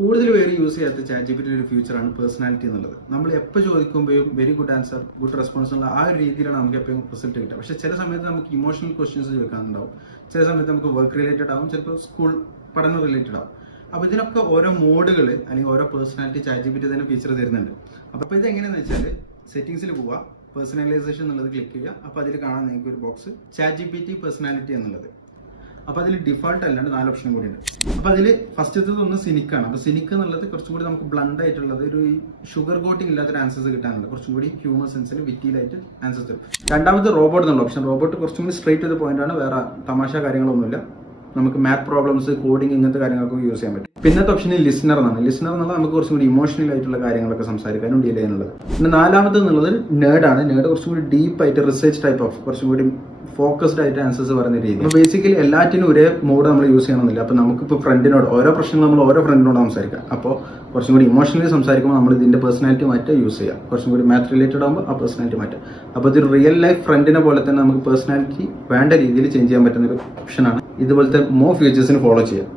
കൂടുതൽ പേര് യൂസ് ചെയ്യാത്ത ChatGPT ഒരു ഫീച്ചറാണ് പേഴ്സണാലിറ്റി എന്നുള്ളത്. നമ്മൾ എപ്പോൾ ചോദിക്കുമ്പോഴും very good answer, good response ഉള്ള ആ ഒരു രീതിയിലാണ് നമുക്ക് എപ്പോഴും റിസൾട്ട് കിട്ടുക. പക്ഷേ ചില സമയത്ത് നമുക്ക് ഇമോഷണൽ ക്വസ്റ്റ്യൻസ് ചോദിക്കാനുണ്ടാവും, ചില സമയത്ത് നമുക്ക് വർക്ക് റിലേറ്റഡ് ആവും, ചിലപ്പോൾ സ്കൂൾ പഠനം റിലേറ്റഡ് ആവും. അപ്പോൾ ഇതിനൊക്കെ ഓരോ മോഡുകൾ അല്ലെങ്കിൽ ഓരോ പേഴ്സണാലിറ്റി ChatGPT തന്നെ ഫീച്ചർ തരുന്നുണ്ട്. അപ്പോൾ ഇത് എങ്ങനെയാണെന്ന് വെച്ചാൽ സെറ്റിംഗ്സിൽ പോവുക, പേഴ്സണലൈസേഷൻ എന്നുള്ളത് ക്ലിക്ക് ചെയ്യുക. അപ്പോൾ അതിൽ കാണാൻ നിങ്ങൾക്ക് ഒരു ബോക്സ് ChatGPT പേഴ്സണാലിറ്റി എന്നുള്ളത്. അപ്പോൾ അതിൽ ഡിഫോൾട്ട് അല്ലാണ്ട് 4 ഓപ്ഷൻ കൂടി ഉണ്ട്. അപ്പോൾ അതിൽ ഫസ്റ്റത്തെ ഒന്ന് സിനിക്കാണ്. അപ്പോൾ സിനിക്ക് എന്നുള്ളത് കുറച്ചും കൂടി നമുക്ക് ബ്ലണ്ട് ആയിട്ടുള്ളത്, ഒരു ഷുഗർ കോട്ടിംഗ് ഇല്ലാത്തൊരു ആൻസേഴ്സ് കിട്ടാനുള്ള കുറച്ചും കൂടി ഹ്യൂമർ സെൻസിന് വിറ്റിയിലായിട്ട് ആൻസേഴ്സ് തരും. രണ്ടാമത് റോബോട്ട് എന്നുള്ള ഓപ്ഷൻ. റോബോട്ട് കുറച്ചും കൂടി സ്ട്രേറ്റ് ചെയ്ത പോയിന്റ് ആണ്, വേറെ തമാശ കാര്യങ്ങളൊന്നുമില്ല. നമുക്ക് മാത്ത് പ്രോബ്ലംസ്, കോഡിംഗ് ഇങ്ങനത്തെ കാര്യങ്ങളൊക്കെ യൂസ് ചെയ്യാൻ പറ്റും. പിന്നത്തെ ഓപ്ഷൻ ലിസണർ എന്നാണ്. ലിസണർ എന്നുള്ളത് നമുക്ക് കുറച്ചും കൂടി ഇമോഷണൽ ആയിട്ടുള്ള കാര്യങ്ങളൊക്കെ സംസാരിക്കാനും ഡീൽ ചെയ്യാനുള്ളത്. പിന്നെ നാലാമത് എന്നുള്ളത് നേർഡാണ്. നേർഡ് കുറച്ചും കൂടി ഡീപ്പ് ആയിട്ട് റിസർച്ച് ടൈപ്പ് ഓഫ്, കുറച്ചും കൂടി ഫോക്കസ്ഡ് ആയിട്ട് ആൻസേഴ്സ് പറയുന്ന രീതി. അപ്പോൾ ബേസിക്കലി എല്ലാറ്റിനും ഒരേ മോഡ് നമ്മൾ യൂസ് ചെയ്യണമെന്നില്ല. അപ്പോൾ നമുക്കിപ്പോൾ ഫ്രണ്ടിനോട് ഓരോ പ്രശ്നങ്ങൾ നമ്മൾ ഓരോ ഫ്രണ്ടിനോട് സംസാരിക്കാം. അപ്പോൾ കുറച്ചും കൂടി ഇമോഷണലി സംസാരിക്കുമ്പോൾ നമ്മൾ ഇതിന്റെ പേഴ്സണാലിറ്റി മാറ്റി യൂസ് ചെയ്യാം. കുറച്ചും കൂടി മാത്ത് റിലേറ്റഡ് ആകുമ്പോൾ ആ പേഴ്സണാലിറ്റി മാറ്റാം. അപ്പോൾ ഇത് റിയൽ ലൈഫ് ഫ്രണ്ടിനെ പോലെ തന്നെ നമുക്ക് പേഴ്സണാലിറ്റി വേണ്ട രീതിയിൽ ചേഞ്ച് ചെയ്യാൻ പറ്റുന്ന ഒരു ഓപ്ഷനാണ്. ഇതുപോലത്തെ മോർ ഫീച്ചേഴ്സിന് ഫോളോ ചെയ്യാം.